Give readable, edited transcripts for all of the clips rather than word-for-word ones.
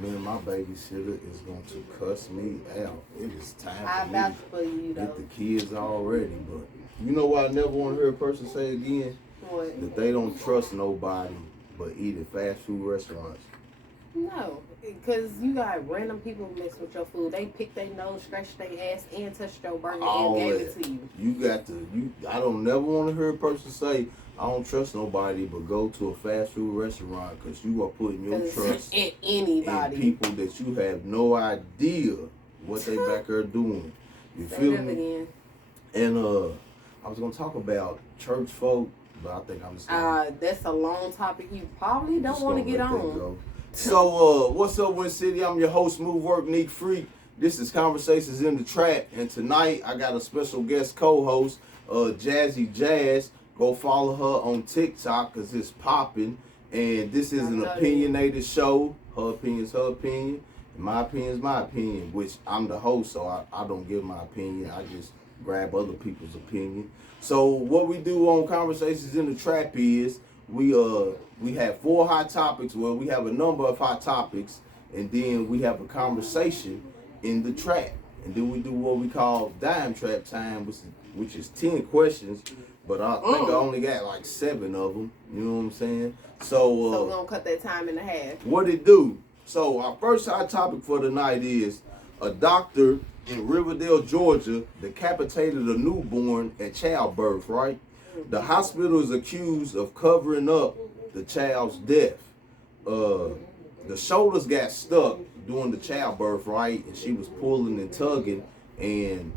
Man, my babysitter is going to cuss me out. It is time I for me vouch to for you, though. get the kids already. But you know what I never want to hear a person say again? What? That they don't trust nobody but eat at fast food restaurants. No, because you got random people mess with your food. They pick their nose, scratch their ass, and touched your burger All and gave that. it to you. You got to. I don't never want to hear a person say, I don't trust nobody but go to a fast food restaurant, because you are putting your trust in anybody. in people that you have no idea what they back there doing. You feel me? Again. And I was gonna talk about church folk, but I think I'm just gonna, that's a long topic you probably don't want to get on. So what's up, Win City? I'm your host, Move Work Neek Freak. This is Conversations in the Trap, and tonight I got a special guest co-host, Jassy Jazz. Go follow her on TikTok because it's popping. And this is an opinionated show. Her opinion is her opinion. And my opinion is my opinion, which I'm the host, so I don't give my opinion. I just grab other people's opinion. So what we do on Conversations in the Trap is we have 4 hot topics. Well, we have a number of hot topics, and then we have a conversation in the trap. And then we do what we call Dime Trap Time, which is 10 questions. But I think I only got like 7 of them. You know what I'm saying? So we're going to cut that time in half. What it do? So our first hot topic for tonight is a doctor in Riverdale, Georgia, decapitated a newborn at childbirth, right? The hospital is accused of covering up the child's death. The shoulders got stuck during the childbirth, right? And she was pulling and tugging, and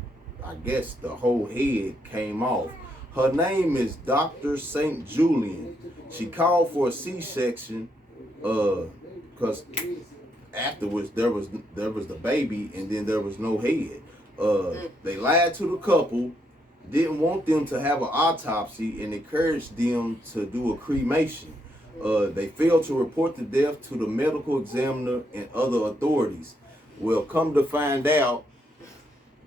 I guess the whole head came off. Her name is Dr. St. Julian. She called for a C-section because afterwards there was the baby, and then there was no head. They lied to the couple, didn't want them to have an autopsy, and encouraged them to do a cremation. They failed to report the death to the medical examiner and other authorities. Well, come to find out,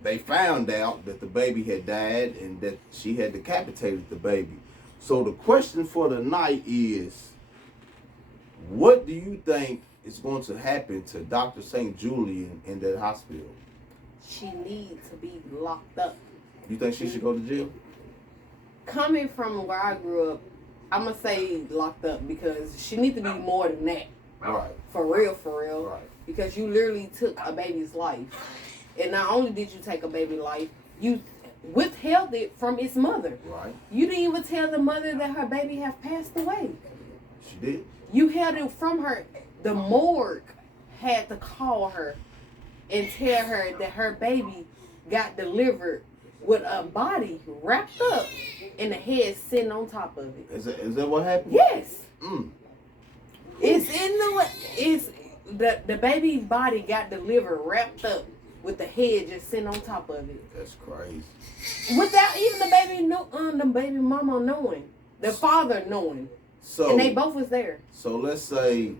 they found out that the baby had died and that she had decapitated the baby. So the question for the night is, what do you think is going to happen to Dr. St. Julian in that hospital? She needs to be locked up. You think she should go to jail? Coming from where I grew up, I'm going to say locked up, because she needs to be more than that. Right. For real. Right. Because you literally took a baby's life. And not only did you take a baby's life, you withheld it from its mother. Right. You didn't even tell the mother that her baby had passed away. She did. You held it from her. The morgue had to call her and tell her that her baby got delivered with a body wrapped up and the head sitting on top of it. Is that what happened? Yes. It's the baby body got delivered wrapped up with the head just sitting on top of it. That's crazy. Without even the baby mama knowing, the father knowing. So, and they both was there. So let's say,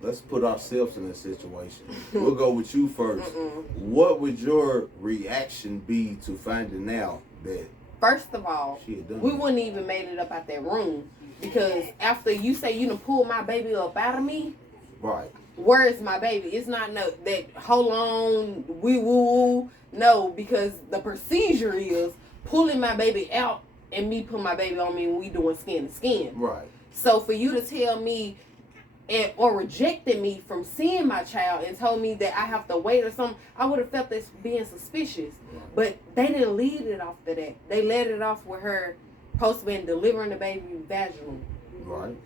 let's put ourselves in this situation. We'll go with you first. What would your reaction be to finding out that? First of all, we wouldn't even made it up out that room, because after you say you done pulled my baby up out of me, right? Where is my baby? It's not that hold on, woo. No, because the procedure is pulling my baby out and me put my baby on me when we doing skin to skin. Right. So for you to tell me or rejected me from seeing my child and told me that I have to wait or something, I would have felt this being suspicious. Right. But they didn't lead it off to that. They led it off with her supposed to be delivering the baby vaginally. Right.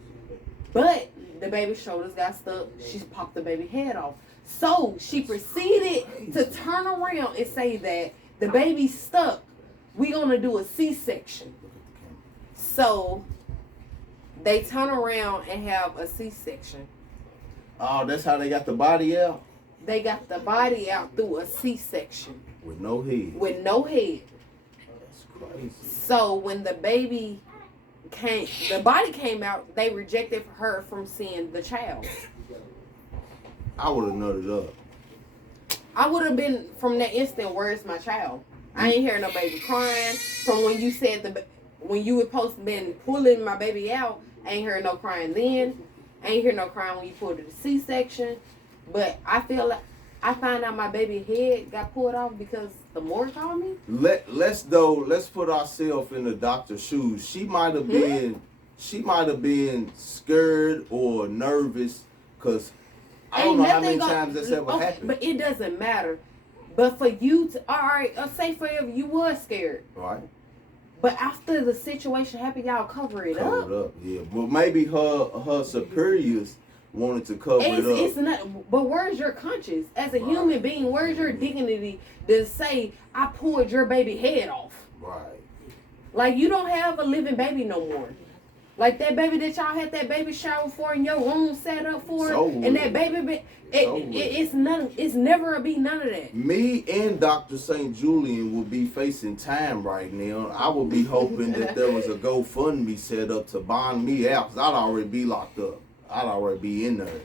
But the baby's shoulders got stuck. She popped the baby head off. So she proceeded to turn around and say that the baby's stuck. We're going to do a C-section. So they turn around and have a C-section. Oh, that's how they got the body out? They got the body out through a C-section. With no head? With no head. That's crazy. So when the body came out, they rejected her from seeing the child. I would have nutted up. I would have been, from that instant, where's my child? I ain't hear no baby crying. From when you said when you were supposed to been pulling my baby out, I ain't heard no crying then. ain't hear no crying when you pulled the C-section. But I feel like I found out my baby head got pulled off because the morgue called me. Let's put ourselves in the doctor's shoes. She might have been scared or nervous because I don't know how many times that's ever happened. But it doesn't matter. But for you to, all right, say for you was scared. Right. But after the situation happened, y'all cover it up. Yeah. But maybe her superiors wanted to cover it up. It's not. But where's your conscience as a human being? Where's your dignity to say I pulled your baby head off? Right. Like you don't have a living baby no more. Like that baby that y'all had that baby shower for in your room set up for, and that baby, it's none. It's never be none of that. Me and Dr. St. Julian will be facing time right now. I would be hoping that there was a GoFundMe set up to bond me out, because I'd already be locked up. I'd already be in there.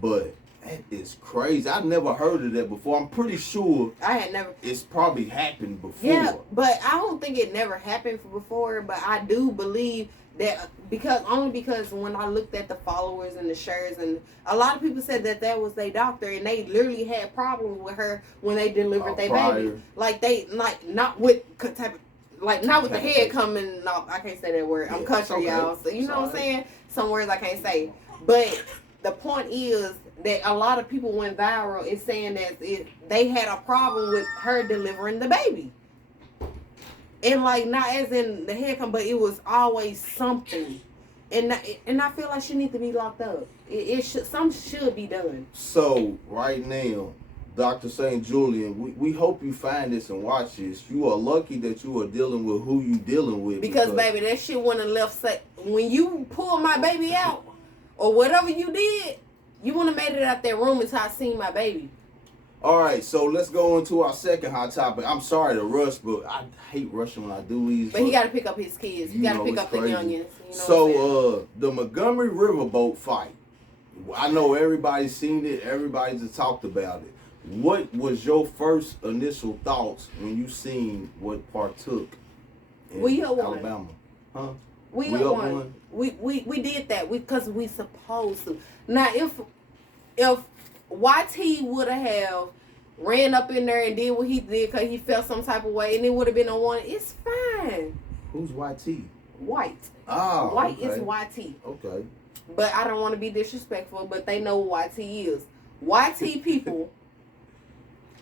But that is crazy. I've never heard of that before. I'm pretty sure I had never. It's probably happened before. Yeah, but I don't think it never happened before. But I do believe that because when I looked at the followers and the shares, and a lot of people said that was their doctor, and they literally had problems with her when they delivered their baby. Like not with the head coming. No, I can't say that word. I'm country, y'all. So you know what I'm saying. Some words I can't say. But the point is that a lot of people went viral is saying that they had a problem with her delivering the baby. And like not as in the head come, but it was always something. And I feel like she needs to be locked up. Something should be done. So right now, Dr. St. Julian, we hope you find this and watch this. You are lucky that you are dealing with who you dealing with. Because baby, that shit wouldn't have left. When you pulled my baby out, or whatever you did, you wouldn't have made it out that room until I seen my baby. All right, so let's go into our second hot topic. I'm sorry to rush, but I hate rushing when I do these. But he got to pick up his kids. He got to pick up the youngins. You know so the Montgomery Riverboat fight. I know everybody's seen it. Everybody's just talked about it. What was your first initial thoughts when you seen what partook in Alabama? Huh? We won. We did that because we supposed to. Now if YT would have ran up in there and did what he did because he felt some type of way and it would have been a one, it's fine. Who's YT? White. Oh, White okay. is YT. Okay. But I don't want to be disrespectful, but they know what YT is. YT people,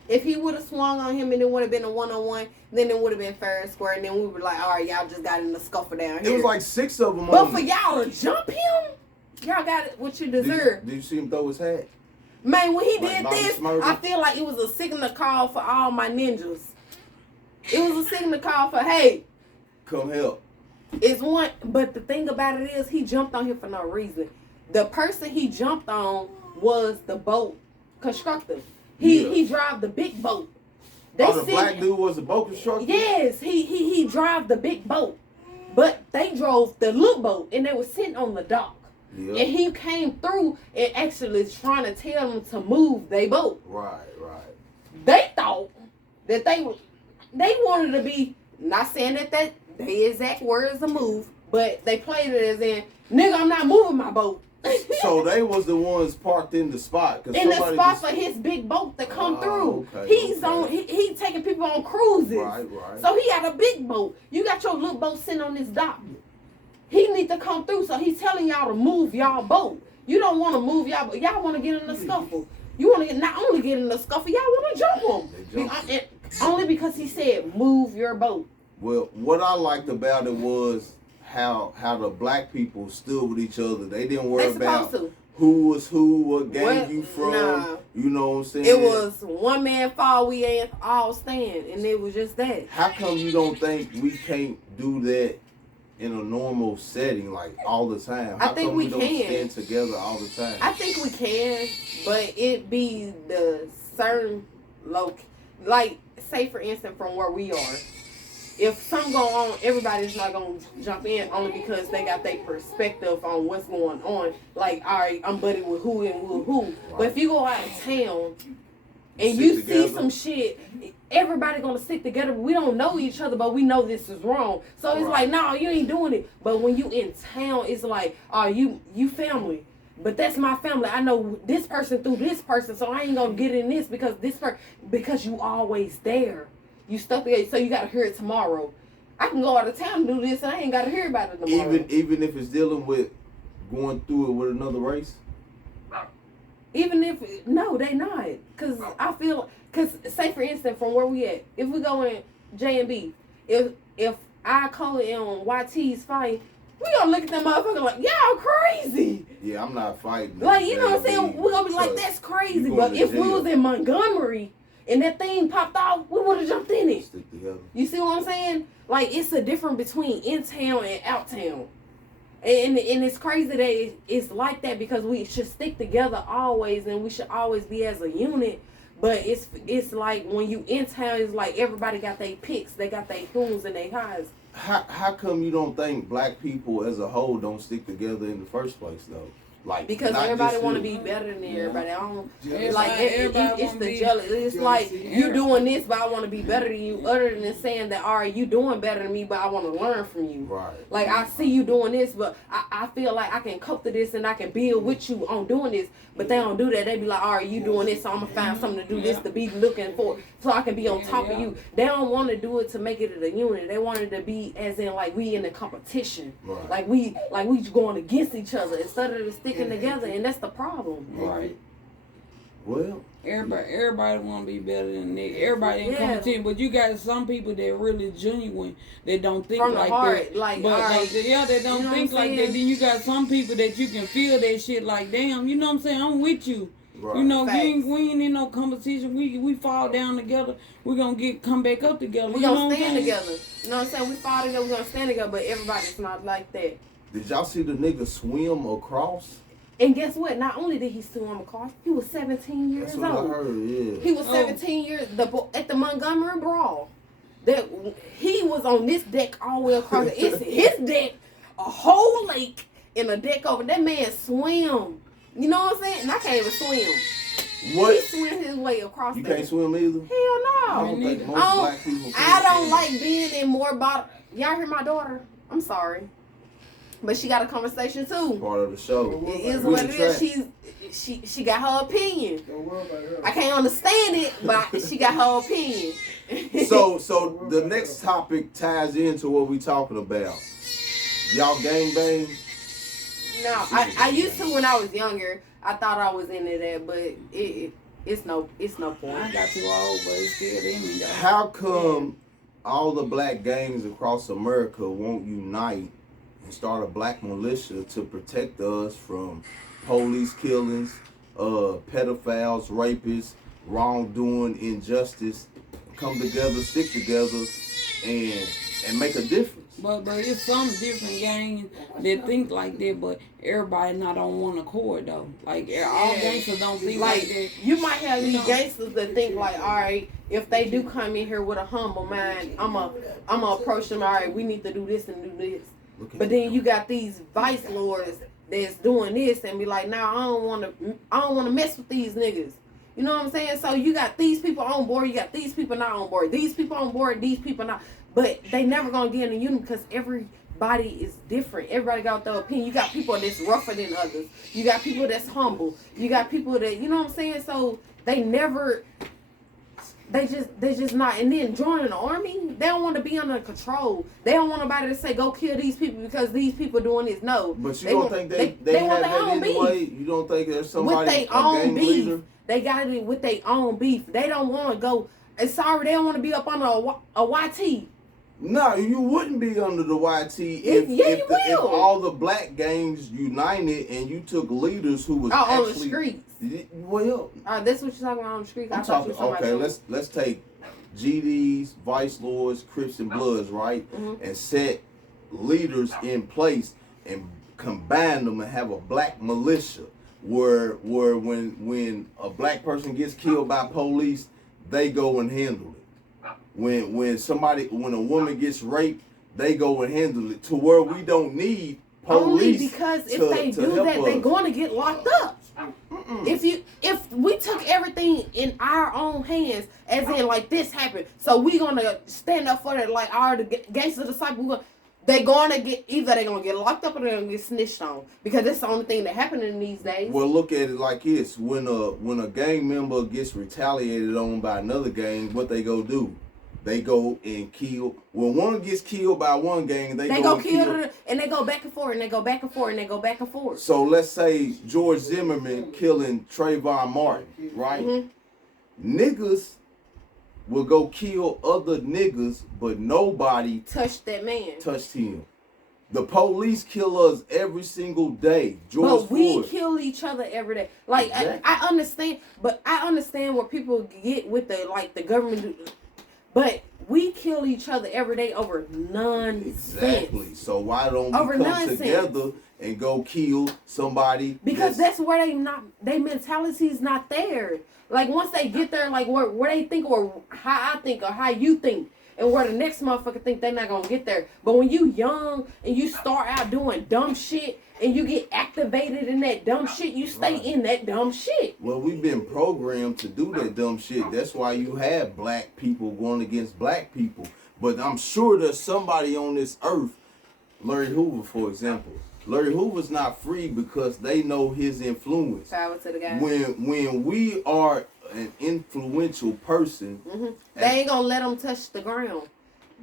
if he would have swung on him and it would have been a one-on-one, then it would have been fair and square, and then we were like, all right, y'all just got in the scuffle down here. It was like 6 of them. But for y'all to jump him, y'all got what you deserve. Did you see him throw his hat? Man, when he did this, Smurfy? I feel like it was a signal call for all my ninjas. It was a signal call for, hey, come help. It's one, but the thing about it is he jumped on him for no reason. The person he jumped on was the boat constructor. He drive the big boat. The black dude was the boat constructor? Yes, he drive the big boat. But they drove the little boat and they were sitting on the dock. Yep. And he came through and actually trying to tell them to move their boat. Right. They thought that they wanted to be, not saying that the exact words to move, but they played it as in, nigga, I'm not moving my boat. So they was the ones parked in the spot. In the spot for his big boat to come through. Okay, He's taking people on cruises. Right. So he had a big boat. You got your little boat sitting on this dock. He need to come through, so he's telling y'all to move y'all boat. You don't want to move y'all boat. Y'all want to get in the scuffle. You want to not only get in the scuffle, y'all want to jump him. Only because he said, move your boat. Well, what I liked about it was how the black people stood with each other. They didn't worry about who was who, what gang you from. Nah. You know what I'm saying? It was one man fall, we ain't all stand, and it was just that. How come you don't think we can't do that in a normal setting, like all the time? How I think come we don't can stand together all the time? I think we can, but it be the certain like say for instance from where we are. If something go on, everybody's not gonna jump in only because they got their perspective on what's going on. Like, all right, I'm buddy with who and with who. Right. But if you go out of town and you see some shit, everybody gonna stick together. We don't know each other, but we know this is wrong. So it's like, no, you ain't doing it. But when you in town, it's like, oh, you family. But that's my family. I know this person through this person, so I ain't gonna get in this because because you always there. You stuck there, so you gotta hear it tomorrow. I can go out of town and do this, and I ain't gotta hear about it tomorrow. Even if it's dealing with going through it with another race. Even if no, they not. Cause I feel, say for instance, from where we at, if we go in J and B, if I call it on YT's fight, we gonna look at them motherfucker like, y'all crazy. Yeah, I'm not fighting. Like, you know what I'm saying? We're gonna be like, that's crazy. But if we was in Montgomery and that thing popped off, we would have jumped in it. Stick together. You see what I'm saying? Like, it's a difference between in town and out town. And it's crazy that it's like that because we should stick together always and we should always be as a unit. But it's like when you in town, it's like everybody got their picks. They got their coons and their highs. How come you don't think black people as a whole don't stick together in the first place though? Like, because everybody want to be better than everybody. I don't like it's the jealous. It's like you doing this, but I want to be better than you. Other than saying that, all right, you doing better than me, but I want to learn from you. Right. Like I see you doing this, but I feel like I can cope to this and I can build with you on doing this. But they don't do that. They be like, all right, you doing this, so I'm gonna find something to do this to be looking for, so I can be on top of you. They don't want to do it to make it a unit. They want it to be as in like we in a competition, right. like we going against each other instead of sticking together, and that's the problem. Right. Well, everybody want to be better than that. Everybody in competition, but you got some people that really genuine that don't think from the like heart, that. like, but right. they don't think like that. Then you got some people that you can feel that shit like, damn, you know what I'm saying? I'm with you. right. You know, we Facts. ain't in no competition. We fall down together. We're gonna come back up together. We you know gonna what I'm stand saying? together. You know what I'm saying? We fall together. We gonna stand together. But everybody's not like that. Did y'all see the nigga swim across? And guess what? Not only did he swim across, he was 17 years That's what old. I heard. Yeah. He was 17 years at the Montgomery Brawl. That he was on this deck all the way across. It's his deck, a whole lake, and a deck over. That man swim. You know what I'm saying? And I can't even swim. What? He swam his way across. You there. can't swim either? Hell I no. don't think most I don't- black people can I don't swim. like being in more bottom. Y'all hear my daughter? I'm sorry. But she got a conversation too. Part of the show. It is We what the it track. is. She got her opinion. Don't worry about her. I can't understand it, but she got her opinion. So the next topic ties into what we talking about. Y'all gangbang? No, I used to when I was younger. I thought I was into that, but it's no I point. got too old, but it's still in me though. How come all the black gangs across America won't unite and start a black militia to protect us from police killings, pedophiles, rapists, wrongdoing, injustice? Come together, stick together, and make a difference. But it's some different gangs that think like that, but everybody not on one accord though. Like all gangsters don't think like that. You might have these know. gangsters that think like, all right, if they do come in here with a humble mind, I'ma approach them. All right, we need to do this and do this. But then you got these vice lords that's doing this and be like, nah, I don't want to mess with these niggas. You know what I'm saying? So you got these people on board, you got these people not on board, these people on board, these people not. But they never gonna get in a unit because everybody is different. Everybody got their opinion. You got people that's rougher than others. You got people that's humble. You got people that, you know what I'm saying? So they just not. And then joining the army, they don't want to be under control. They don't want nobody to say go kill these people because these people doing this. No. But you don't think they have want their that own anyway? beef. You don't think there's With somebody, their a own gang beef. leader? They got it with their own beef. They don't want to go. And sorry, they don't want to be up under a YT. No, you wouldn't be under the YT if all the black gangs united and you took leaders who was on actually the streets. Well, That's what you're talking about on the streets. I'm talking. Okay, let's take GDs, vice lords, Crips, and Bloods, right, and set leaders in place and combine them and have a black militia where when a black person gets killed by police, they go and handle it. When a woman gets raped, they go and handle it to where we don't need police. Only because if they do that, they're going to get locked up. If we took everything in our own hands, as in like this happened, so we gonna stand up for that, like our gangster disciple. they gonna get either they gonna get locked up or they gonna get snitched on because that's the only thing that happening these days. Well, look at it like this: when a gang member gets retaliated on by another gang, what they go do? They go and kill. When one gets killed by one gang, they go and kill. And they go back and forth, and they go back and forth, and they go back and forth. So let's say George Zimmerman killing Trayvon Martin, right? Mm-hmm. Niggas will go kill other niggas, but nobody touched that man. Touched him. The police kill us every single day. George but we Floyd. Kill each other every day. Like exactly. I understand, but I understand where people get with the government. But we kill each other every day over nonsense. Exactly. So why don't we come together and go kill somebody? Because that's where their mentality is not there. Like once they get there, like where they think or how I think or how you think, and where the next motherfucker think they're not gonna get there. But when you young and you start out doing dumb shit and you get activated in that dumb shit, you stay in that dumb shit. Well, we've been programmed to do that dumb shit. That's why you have black people going against black people. But I'm sure there's somebody on this earth, Larry Hoover, for example. Larry Hoover's not free because they know his influence. Power to the guy. When we are an influential person, they ain't gonna let him touch the ground.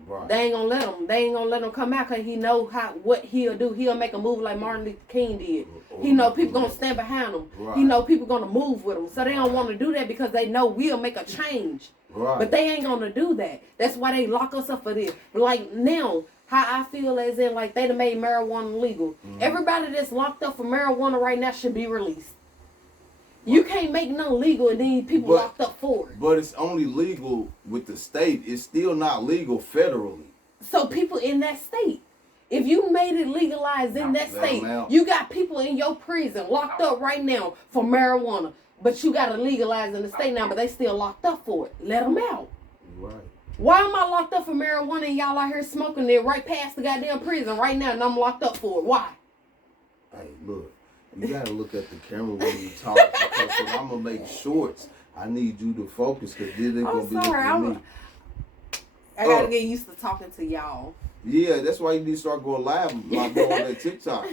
Right. They ain't gonna let him. They ain't gonna let him come out because he know what he'll do. He'll make a move like Martin Luther King did. He know people gonna stand behind him. Right. He know people gonna move with him. So they don't want to do that because they know we'll make a change. Right. But they ain't gonna do that. That's why they lock us up for this. Like now, how I feel as in like they done made marijuana legal. Mm-hmm. Everybody that's locked up for marijuana right now should be released. You can't make nothing legal and then people locked up for it. But it's only legal with the state. It's still not legal federally. So people in that state, if you made it legalized in that state, you got people in your prison locked up right now for marijuana. But you got to legalize in the state now, but they still locked up for it. Let them out. Right. Why am I locked up for marijuana and y'all out here smoking it right past the goddamn prison right now and I'm locked up for it? Why? Hey, look. You gotta look at the camera when you talk because when I'm gonna make shorts, I need you to focus because then they're gonna be looking at me. I gotta get used to talking to y'all. Yeah, that's why you need to start going live like more on that TikTok.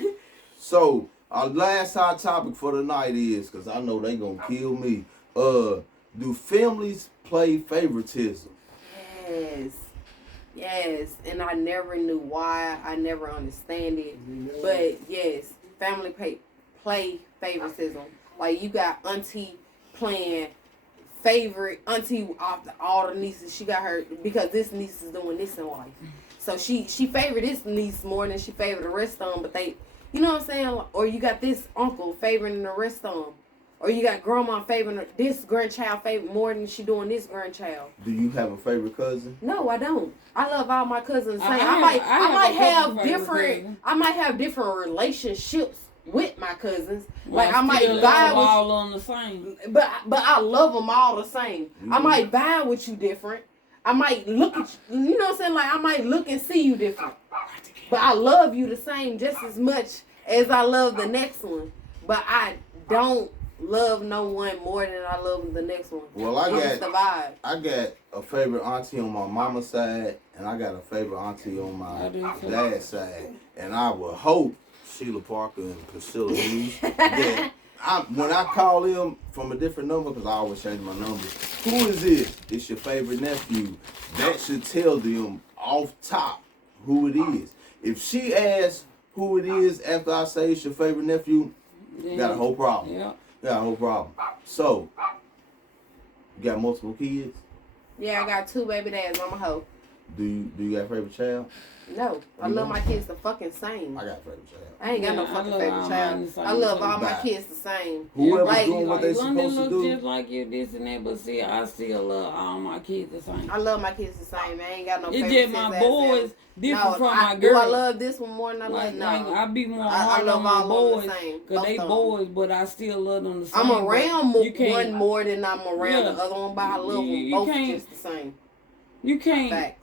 So our last hot topic for the night is, because I know they gonna kill me. Do families play favoritism? Yes, and I never knew why. I never understand it, but yes, family play favoritism. Like you got auntie playing favorite auntie after all the nieces. She got her because this niece is doing this in life. So she favored this niece more than she favored the rest of them. But they, you know what I'm saying? Or you got this uncle favoring the rest of them. Or you got grandma favoring this grandchild favorite more than she doing this grandchild. Do you have a favorite cousin? No, I don't. I love all my cousins. I might have different relationships with my cousins. Well, like I might vibe with all on the same. But I love them all the same. Mm-hmm. I might vibe with you different. I might look at you, you know what I'm saying? Like I might look and see you different. But I love you the same just as much as I love the next one. But I don't love no one more than I love the next one. Well, I got a favorite auntie on my mama's side, and I got a favorite auntie on my dad's side. And I would hope Sheila Parker and Priscilla Hughes that when I call them from a different number, because I always change my number, who is this? It's your favorite nephew. That should tell them off top who it is. If she asks who it is after I say it's your favorite nephew, you got a whole problem. Yeah. Got a whole problem. So, you got multiple kids? Yeah, I got 2 baby dads. I'm a hoe. Do you got a favorite child? No, I love my kids the fucking same. I got a favorite child. I ain't got no fucking favorite child. I love all my kids the same. Whoever's doing what they supposed to do. Just like you, this and that, but see, I still love all my kids the same. I love my kids the same. I ain't got no favorite. It's just my boys different from my girls. Do I love this one more than I love no? I be more hard on my boys because they boys, but I still love them the same. I'm around one more than I'm around the other one, but I love them both just the same. You can't. Facts.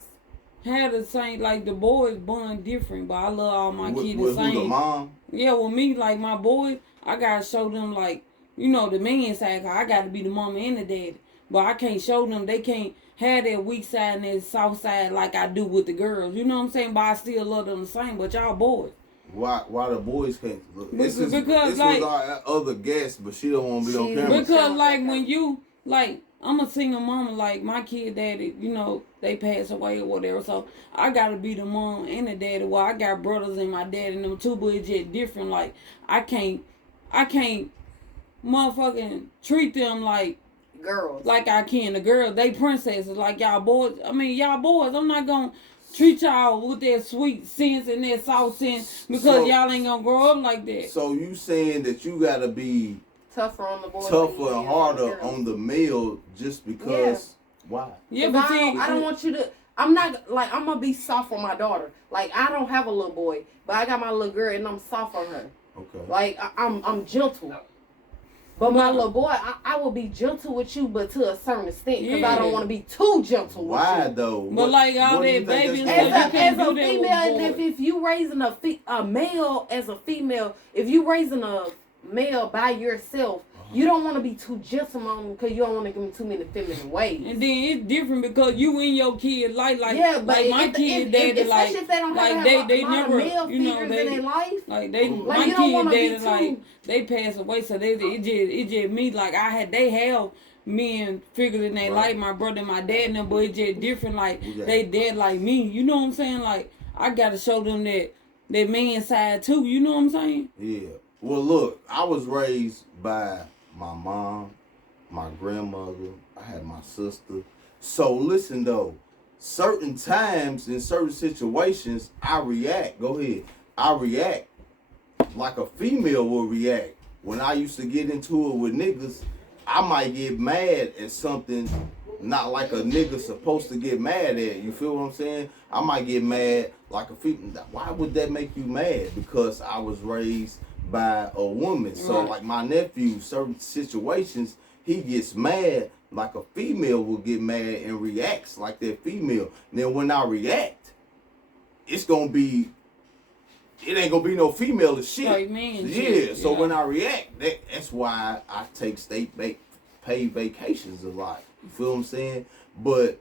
Had the same, like the boys bond different, but I love all my kids the same. With the mom? Yeah, with me, like my boys, I gotta show them like, you know, the man side, cause I gotta be the mama and the daddy. but I can't show them. They can't have that weak side and that soft side like I do with the girls. You know what I'm saying? But I still love them the same. But y'all boys. Why the boys can't look? This Because was like our other guest, but she don't want to be on camera. because like when you like I'm a single mama, like my kid daddy, you know, they pass away or whatever. So I gotta be the mom and the daddy. Well, I got brothers and my dad and them too, but it's just different. Like I can't motherfucking treat them like girls. like I can the girls. They princesses like y'all boys. I mean y'all boys. I'm not gonna treat y'all with that sweet sense and that soft sense because y'all ain't gonna grow up like that. So you saying that you gotta be tougher on the boys, tougher and harder on the male just because? Why? Yeah, but I don't want you to. I'm not like I'm gonna be soft on my daughter. Like I don't have a little boy, but I got my little girl and I'm soft on her. Okay. Like I'm gentle. But my little boy, I will be gentle with you, but to a certain extent, because I don't want to be too gentle with you. Why though? But like all that baby, as a female, and if you raising a male as a female, if you raising a male by yourself, you don't want to be too gentle on him because you don't want to give him too many feminine ways. And then it's different because you and your kid like my kid daddy like if they don't they have never male you know figures in their life. Like they like my you don't kid wanna daddy be too, like they pass away, so it just me like they have men figures in their life, my brother and my dad and them, but it's just different like they dead like me. You know what I'm saying? Like I gotta show them that man side too. You know what I'm saying? Yeah. Well, look, I was raised by my mom, my grandmother, I had my sister. So listen though, certain times in certain situations, I react. Go ahead. I react like a female will react. When I used to get into it with niggas, I might get mad at something not like a nigga supposed to get mad at. You feel what I'm saying? I might get mad like a female. Why would that make you mad? Because I was raised by a woman. So like my nephew, certain situations, he gets mad like a female will get mad and reacts like that female. Then when I react, it ain't gonna be no female as shit. Like me yeah. So when I react, that's why I take state paid vacations a lot. You feel what I'm saying? But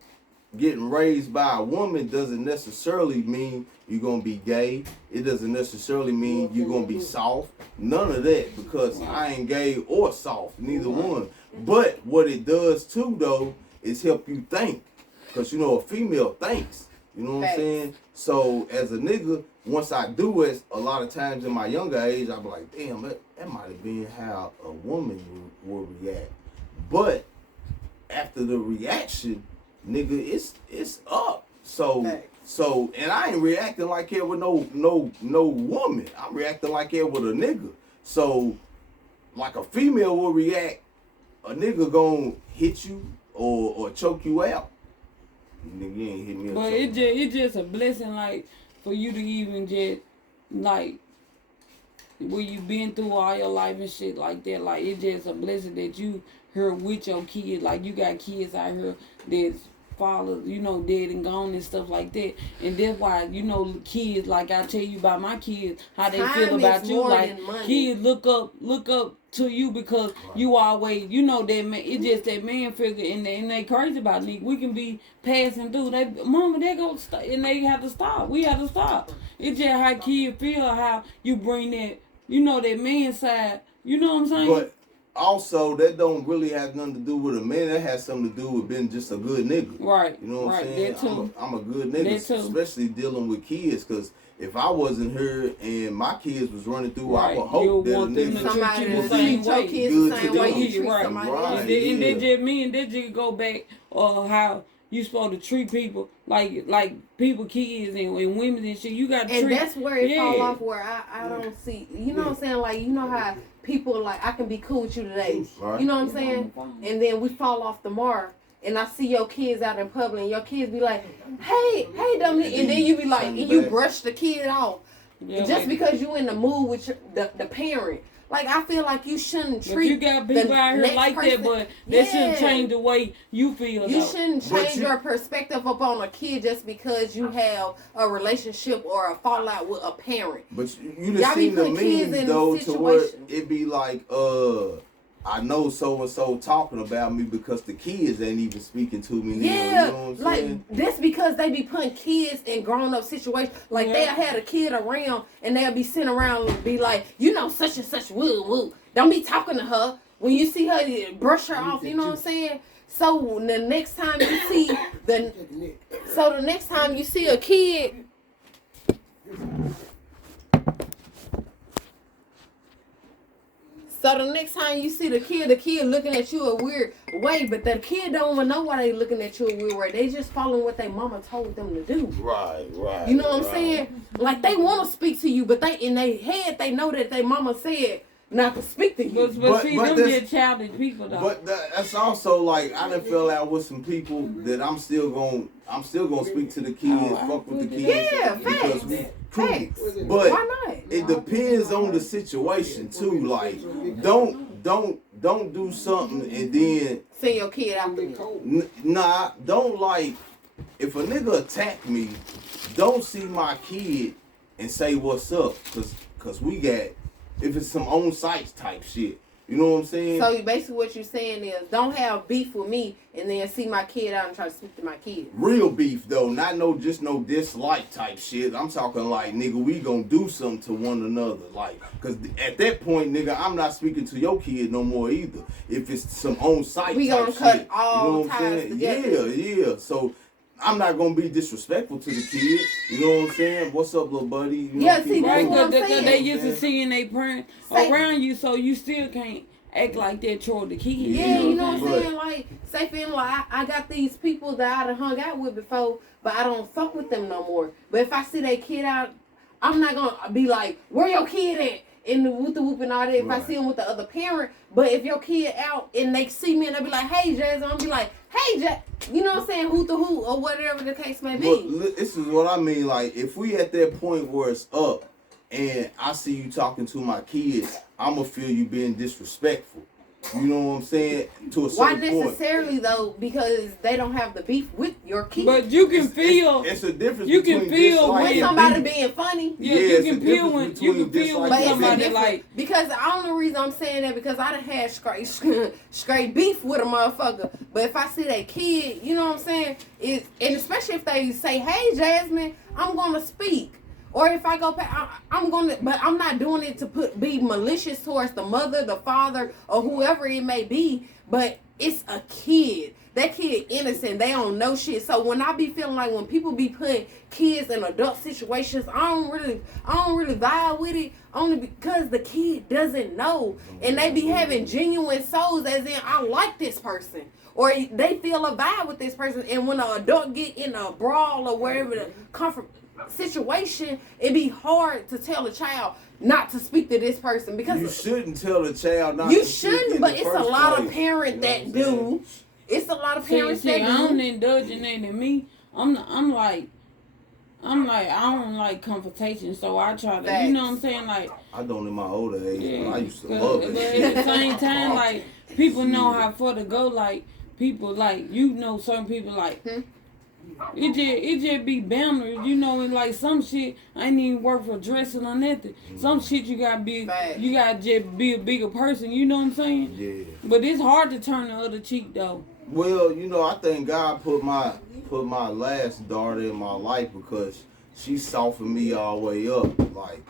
getting raised by a woman doesn't necessarily mean you're gonna be gay. It doesn't necessarily mean you're gonna be soft. None of that, because I ain't gay or soft, neither one. But what it does too though is help you think. Because you know a female thinks. You know what I'm saying? So as a nigga, once I do it, a lot of times in my younger age, I be like, damn, that might have been how a woman will react. But after the reaction, nigga, it's up. So and I ain't reacting like that with no woman. I'm reacting like that with a nigga. So like a female will react, a nigga gonna hit you or choke you out. Nigga, you ain't hit me. But it's just a blessing, like for you to even just like where you been through all your life and shit like that. Like it's just a blessing that you here with your kid. Like you got kids out here that's father, you know, dead and gone and stuff like that. And that's why, you know, kids, like I tell you about my kids, how they feel about you. Like kids look up to you because you always, you know, that man, it's just that man figure, and they crazy about me. We can be passing through. Mama, they go and they have to stop. We have to stop. It's just how kids feel, how you bring that, you know, that man side. You know what I'm saying? But also, that don't really have nothing to do with a man. That has something to do with being just a good nigga. Right. You know what I'm saying? That too. I'm a good nigga, especially dealing with kids. Because if I wasn't here and my kids was running through, I would hope that a nigga somebody would treat your kids the same way you treat right. somebody else. And they just me and they just go back how you supposed to treat people like people, kids and women and shit. You got to treat. And that's where it fall off. Where I don't see. You know what I'm saying? Like, you know how people like, I can be cool with you today. Right. You know what I'm saying? And then we fall off the mark. And I see your kids out in public, and your kids be like, "Hey, Dominique," and then you be like, and you brush the kid off just because you in the mood with the parent. Like, I feel like you shouldn't treat. But you got people out here like that, but that shouldn't change the way you feel. You shouldn't change your perspective upon a kid just because you have a relationship or a fallout with a parent. But you just seen the memes though, to where it be like, I know so and so talking about me because the kids ain't even speaking to me. Yeah, you know what I'm like saying? that's because they be putting kids in grown up situations. Like they'll have a kid around and they'll be sitting around and be like, you know, such and such woo woo. Don't be talking to her. When you see her, you brush her off. You know what I'm saying? So the next time you see the next time you see a kid. So the next time you see the kid looking at you a weird way, but the kid don't even know why they looking at you a weird way. They just following what their mama told them to do. Right. You know what I'm saying? Like they want to speak to you, but they in their head they know that their mama said not to speak to you. But see, them just childish people though. But that's also like I done fell out with some people that I'm still gonna speak to the kids, fuck with the kids. Yeah, because facts. But why not? it depends on the situation too. Like don't do something and then send your kid out there. Nah, don't like if a nigga attack me, don't see my kid and say what's up, cause we got. If it's some on sites type shit, you know what I'm saying? So basically, what you're saying is, don't have beef with me, and then see my kid out and try to speak to my kid. Real beef though, not no dislike type shit. I'm talking like, nigga, we gonna do something to one another, like, cause at that point, nigga, I'm not speaking to your kid no more either. If it's some on site, we type gonna cut shit, all you know what I'm ties saying? together. Yeah. So. I'm not gonna be disrespectful to the kid. You know what I'm saying? What's up, little buddy? You know, Yeah, see, that's right, what I'm because saying. they used to seeing their parents around you, so you still can't act like that toward the kids. Yeah, you know what I'm saying? Like, say for instance, like, I got these people that I done hung out with before, but I don't fuck with them no more. But if I see that kid out, I'm not gonna be like, where your kid at? In the whoop and all that. If I see them with the other parent, but if your kid out and they see me and they be like, hey, Jazz, I'm be like, hey, Jazz, you know what I'm saying? Hoot the hoot or whatever the case may be. But this is what I mean. Like, if we at that point where it's up and I see you talking to my kids, I'm gonna feel you being disrespectful. You know what I'm saying? To a certain point. Why necessarily though? Because they don't have the beef with your kids. But you can feel. It's a difference. You can feel when somebody being funny. Yeah, you can feel when somebody like. Because the only reason I'm saying that because I done had straight beef with a motherfucker. But if I see that kid, you know what I'm saying? And especially if they say, "Hey, Jasmine, I'm gonna speak." Or if I go back, I'm gonna, but I'm not doing it to be malicious towards the mother, the father, or whoever it may be. But it's a kid. That kid innocent. They don't know shit. So when I be feeling like when people be putting kids in adult situations, I don't really vibe with it. Only because the kid doesn't know, and they be having genuine souls, as in I like this person. Or they feel a vibe with this person, and when an adult get in a brawl or wherever the comfort situation, it be hard to tell a child not to speak to this person because you shouldn't tell the child not. You to shouldn't, but it's a lot of parents that do. It's a lot of parents that do. I don't indulge in that. In me, I'm like, I don't like confrontation, so I try to, you know what I'm saying, like. I don't in my older age, but I used to love it. But at the same time, like people know how far to go. Like people, like you know, certain people like. It just be boundaries, you know, and like some shit ain't even work for dressing or nothing. Some shit you gotta just be a bigger person, you know what I'm saying? Yeah. But it's hard to turn the other cheek though. Well, you know, I think God put my last daughter in my life because she softened me all the way up, like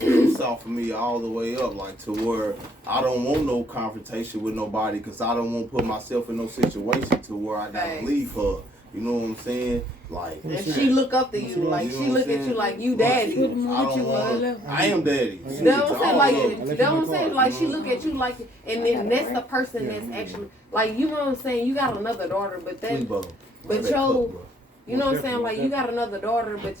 she softened me all the way up, like to where I don't want no confrontation with nobody because I don't want to put myself in no situation to where I gotta leave her. You know what I'm saying? Like, and she look up to you, like she look at you like you daddy. I am daddy. You know what I'm saying? Like, you know what I'm saying? Like she look at you like, and then that's the person that's actually like, you know what I'm saying? You got another daughter, but that, but you know what I'm saying? Like you got another daughter, but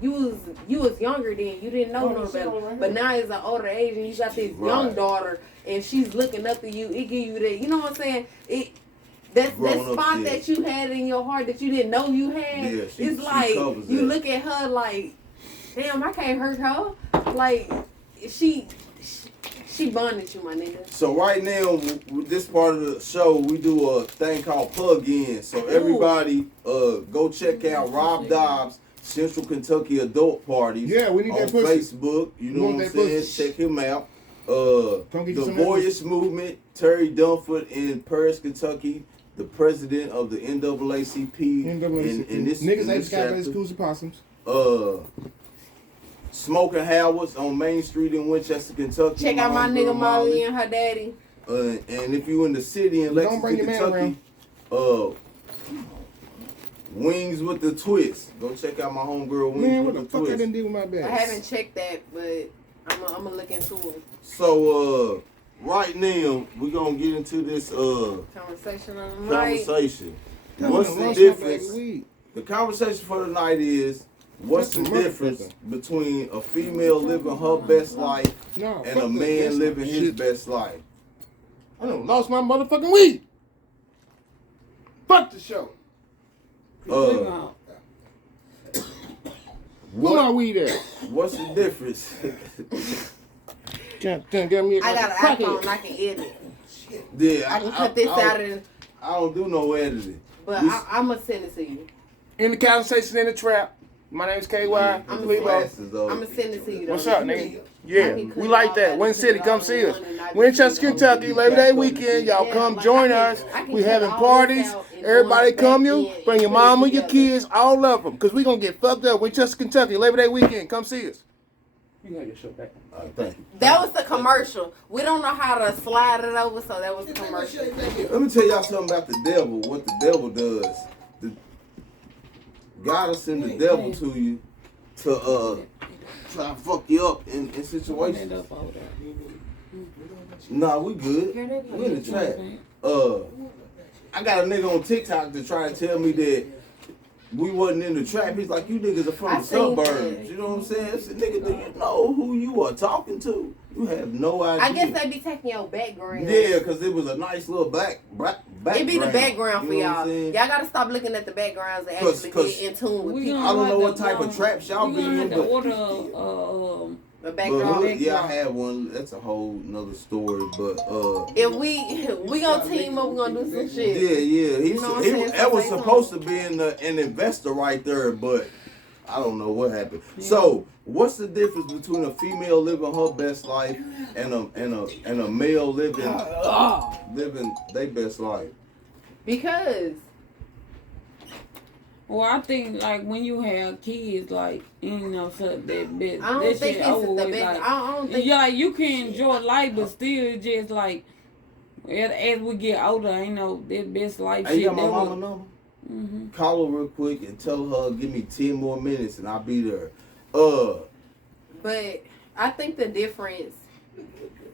you was younger then, you didn't know no better. But now it's an older age, and you got this young daughter, and she's looking up to you. It give you that, you know what I'm saying? That spot that you had in your heart that you didn't know you had, it's like you look at her like, damn, I can't hurt her. Like she bonded you, my nigga. So right now, with this part of the show, we do a thing called plug in. So everybody, go check out Rob Dobbs Central Kentucky Adult Parties. Yeah, we need on that pussy. Facebook. You know what I'm saying? Check him out. Come get you the some Voyage Movement, Terry Dunford in Paris, Kentucky, the president of the NAACP. In this, Niggas in ain't this got chapter. schools and possums. Smoking Howards on Main Street in Winchester, Kentucky. Check out my nigga Molly. Molly and her daddy. And if you in the city in Don't bring Lexington, your man Kentucky, Wings with the Twist. Go check out my homegirl Wings Man, what with the the fuck I Twist. didn't do with my bag? I haven't checked that, but I'm gonna look into it. So right now we're gonna get into this Conversation on the night. conversation. Damn, What's I the lost my bag difference? of weed. The conversation for the night is what's the That's a difference motherfucker. between a female living her best life No, and fuck a that. man That's living my his shit. best life? I done lost my motherfucking weed. Fuck the show. Where my What, weed at? what's the difference? Can't get me. I got an iPhone. I can edit. Yeah, I can cut this out of. I don't do no editing. But I'm gonna send it to you. In the conversation in the trap. My name's KY. I'm Clebo. Glasses, though. I'm gonna send it to you. Though. What's up, nigga? I Yeah, can cut we it like all that. out Win and City, put it come all see in us. one and I Winchester, can- Kentucky, Labor Day weekend. Y'all Yeah, come like join I us. can We cut having all parties. this out and Everybody join come back you. in Bring your and put it mama, your together. kids, all of them. Because we going to get fucked up. Winchester, Kentucky, Labor Day weekend. Come see us. You have your show back. Thank you. That was the commercial. We don't know how to slide it over, so that was the commercial. Let me tell y'all something about the devil. What the devil does. God will send the devil to you to try to fuck you up in situations. Nah, we good. We in the trap. I got a nigga on TikTok to try to tell me that we wasn't in the trap. He's like, you niggas are from I the seen suburbs. that. You know what I'm saying? I said, nigga, do you know who you are talking to? You have no idea. I guess they be taking your background. Yeah, because it was a nice little background. It be the background for You know what I'm y'all. saying? Y'all gotta stop looking at the backgrounds and actually 'Cause get in tune with people. I don't know what type of traps y'all be in, The but background. yeah, I had one. That's a whole nother story. But If we gonna team up, we gonna do some shit. yeah. You know what I'm saying? That was Say supposed to be an investor right there, but I don't know what happened. So, what's the difference between a female living her best life and a male living their best life? Because Well, I think like when you have kids, like you know, so that bit, I don't that think shit it's over the with. best. Like, I don't think. yeah, like you can enjoy life, but still, it's just like as we get older, ain't no that best life Hey, you shit. got my That mama was, number? mm-hmm. Call her real quick and tell her give me 10 more minutes and I'll be there. But I think the difference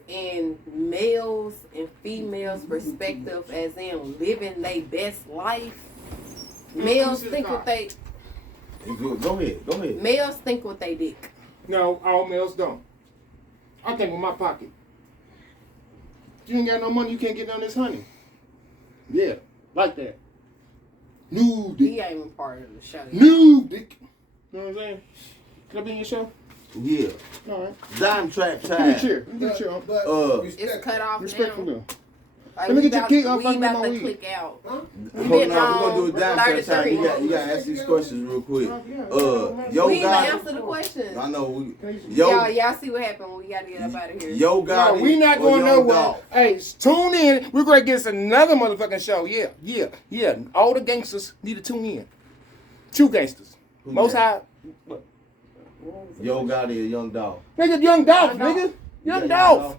in males and females' perspective, as in living their best life, males think what they Go ahead. males think what they dick. No, all males don't. I think with my pocket. You ain't got no money, you can't get none of this honey. Yeah, like that. New dick. He ain't even part of the show. New dick. You know what I'm saying? Can I be in your show? Yeah. All right. Dime trap Give me a time. chair. Give me a chair. It's cut off Respectful now. though. Like, Let me we get your about- key. I'm we fucking about my to weed. click out. Hold been on, we're gonna on do a dime trap time. 33. You gotta ask these questions real quick. Yo We even Gotti. answer the questions. I know Y'all see what happened. We gotta get up out of here. Yo No, Gotti. we not or going Young nowhere. Dolph? Hey, tune in. We're going to get us another motherfucking show. Yeah. All the gangsters need to tune in. Two gangsters. Who Most that? high. Yo Gotti or Young Dolph? Nigga, Young Dolph, nigga. Young Dolph.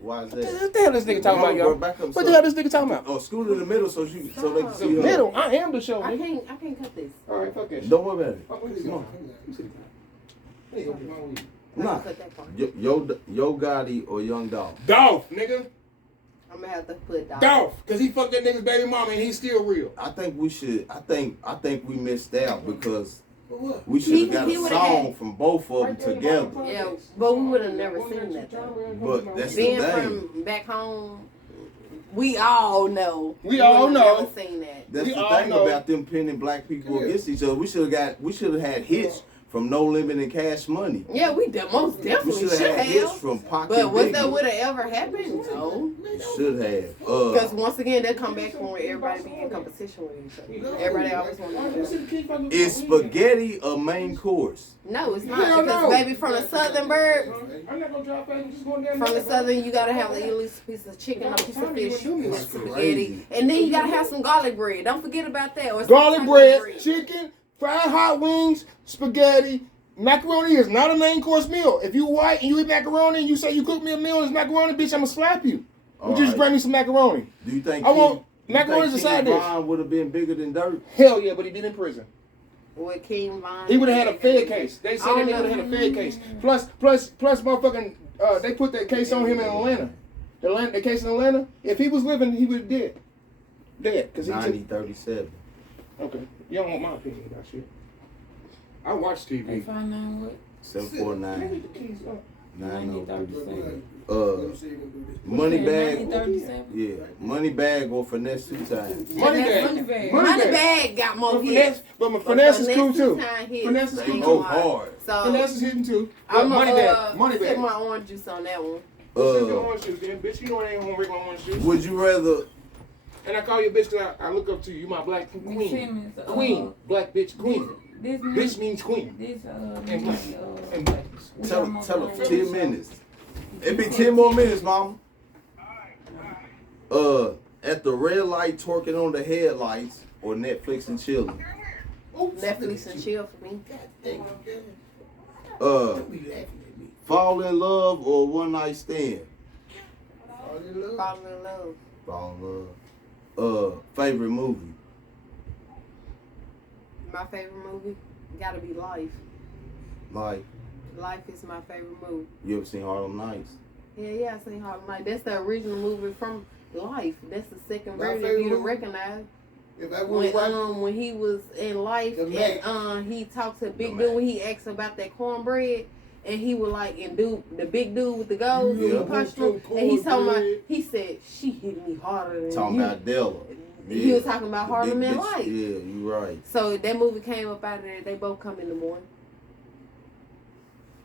Why is What that? the hell this nigga talking about, Bro, yo? back up What some. the hell this nigga talking about? Oh, scoot in the middle so they can see her. Middle. I am the show, I nigga. can't cut this. All right, fuck that shit. Don't worry about it. Fuck with this Come on. I'm Nah. gonna cut that part. Yo Gotti or Young Dolph? Dolph, nigga. I'm gonna have to put Dolph. Dolph. Because he fucked that nigga's baby mama and he's still real. I think we should. I think we missed out because we should have got He a would've song had- from both of them together. Yeah, but we would have never seen that though. But that's the Being thing. from back home, we all know. We all would've know. Never seen that. That's We the all thing know. about them pinning black people against each other. We should have had hits from No Limit and Cash Money. Yeah, we most You definitely should should have had hits have. from Pocket But was Biggie. that would have ever happened? No. You should have. Because once again, they come back from where everybody be in competition with each other. Everybody always want to do. Is spaghetti a main course? No, it's Hell not. Because no. baby, from the southern bird, I'm not gonna drive fast. I'm just going down from the there. southern, you gotta have at least a piece of chicken, a piece of fish, with That's spaghetti, crazy. and then you gotta have some garlic bread. Don't forget about that. Or some Garlic type of bread, chicken, fried hot wings, spaghetti. Macaroni is not a main course meal. If you white and you eat macaroni and you say you cook me a meal and it's macaroni, bitch, I'ma slap you. All Just right. bring me some macaroni. Do you think I want do you macaroni think as a side King dish. Von would have been bigger than Dirt? Hell yeah, but he been in prison. With King Von. He would have had a Fed case. They said that he would have had a Fed case. Plus, motherfucking, they put that case on him in Atlanta. The case in Atlanta. If he was living, he would have dead. Dead, cause he took. 90-37. Okay, you don't want my opinion about shit. I watch TV. 859 what? 749 90-37. 90. Money bag. 90-37. Yeah, money bag or finesse 2 times. Money Money bag. bag. Money bag got more But hits. my finesse is cool too. Finesse Finesse is is cool They cool. go too. hard. So Finesse is hitting too. I'm Money bag. Money sip bag. my orange juice on that one. What's your orange juice, then, bitch? You know I ain't gonna regular orange juice. Would you rather? And I call you a bitch because I look up to you. You my black queen. Simmons, Queen. Black bitch queen. This Bitch means queen. This And black. And black. Tell her 10 minutes. It be 10 more minutes, mama. At the red light, twerking on the headlights, or Netflix and chilling. Netflix and chill for me. Fall in love or one night stand. Falling in love. Fall in love. Favorite movie. My favorite movie gotta be Life. Like, Life is my favorite movie. you ever seen Harlem Nights? Yeah, I seen Harlem Nights. That's the original movie from Life. That's the second My version favorite you to movie? recognize. If I would When he was in Life The Mac. and he talked to Big The Dude when he asked about that cornbread. And he was like, and dude, the big dude with the goals, Yeah. and he punched him. And he told me, Cornbread. he said, she hit me harder than Talking you. about Della. He was talking about The Harlem big and bitch. Life. Yeah, you right. So that movie came up out of there. They both come in the morning.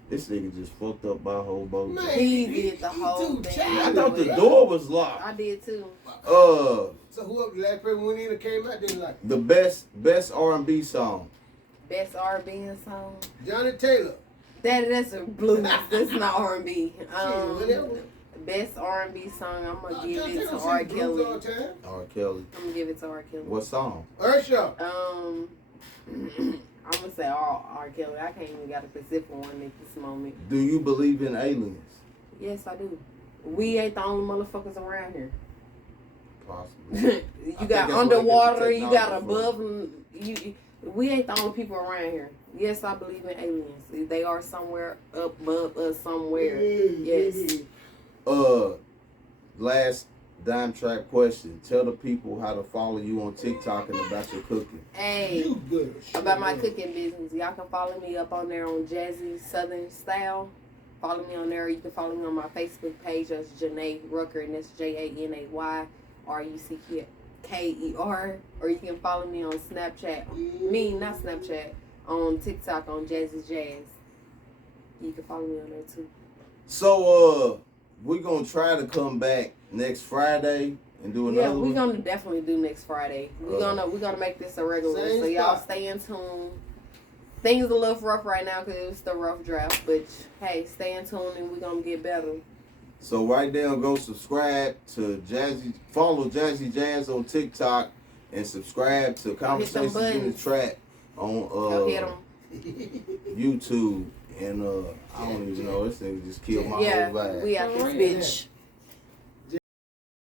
This nigga just fucked up my whole boat. Man, He did the whole too thing. childish. I thought the door was locked. I did too. So whoever the last person went in and came out didn't like it. The best R&B song. Best R&B song. Johnny Taylor. That's a blues. That's not R&B. Whatever. Best R&B song. I'm gonna give Johnny it Taylor to sing R. blues Kelly. all the time. R. Kelly. I'm gonna give it to R. Kelly. What song? Ursha. I'm gonna say R. Kelly. I can't even got a specific one at this moment. Do you believe in aliens? Yes, I do. We ain't the only motherfuckers around here. Possibly. You think got that's what underwater. they get the You got technology above. We ain't the only people around here. Yes, I believe in aliens. They are somewhere up above us somewhere. Yes. Last dime track question. Tell the people how to follow you on TikTok and about your cooking. Hey, You good. about my cooking business, y'all can follow me up on there on Jassy Southern Style. Follow me on there. You can follow me on my Facebook page. That's Janae Rucker, and that's JANAY RUCKER. Or you can follow me on Snapchat. Not Snapchat. On TikTok on Jazzy Jazz. You can follow me on there too. So we're gonna try to come back next Friday and do another Yeah, we're one. gonna definitely do next Friday. We're gonna make this a regular one. Same So y'all spot. stay in tune. Things a little rough right now because it's the rough draft, but hey, stay in tune and we're gonna get better. So right now, go subscribe to Jazzy, follow Jazzy Jazz on TikTok, and subscribe to Conversations in the buttons. Trap Go hit on 'em. YouTube. And I don't even know, this thing just killed my Yeah, whole vibe. we out this For real. bitch.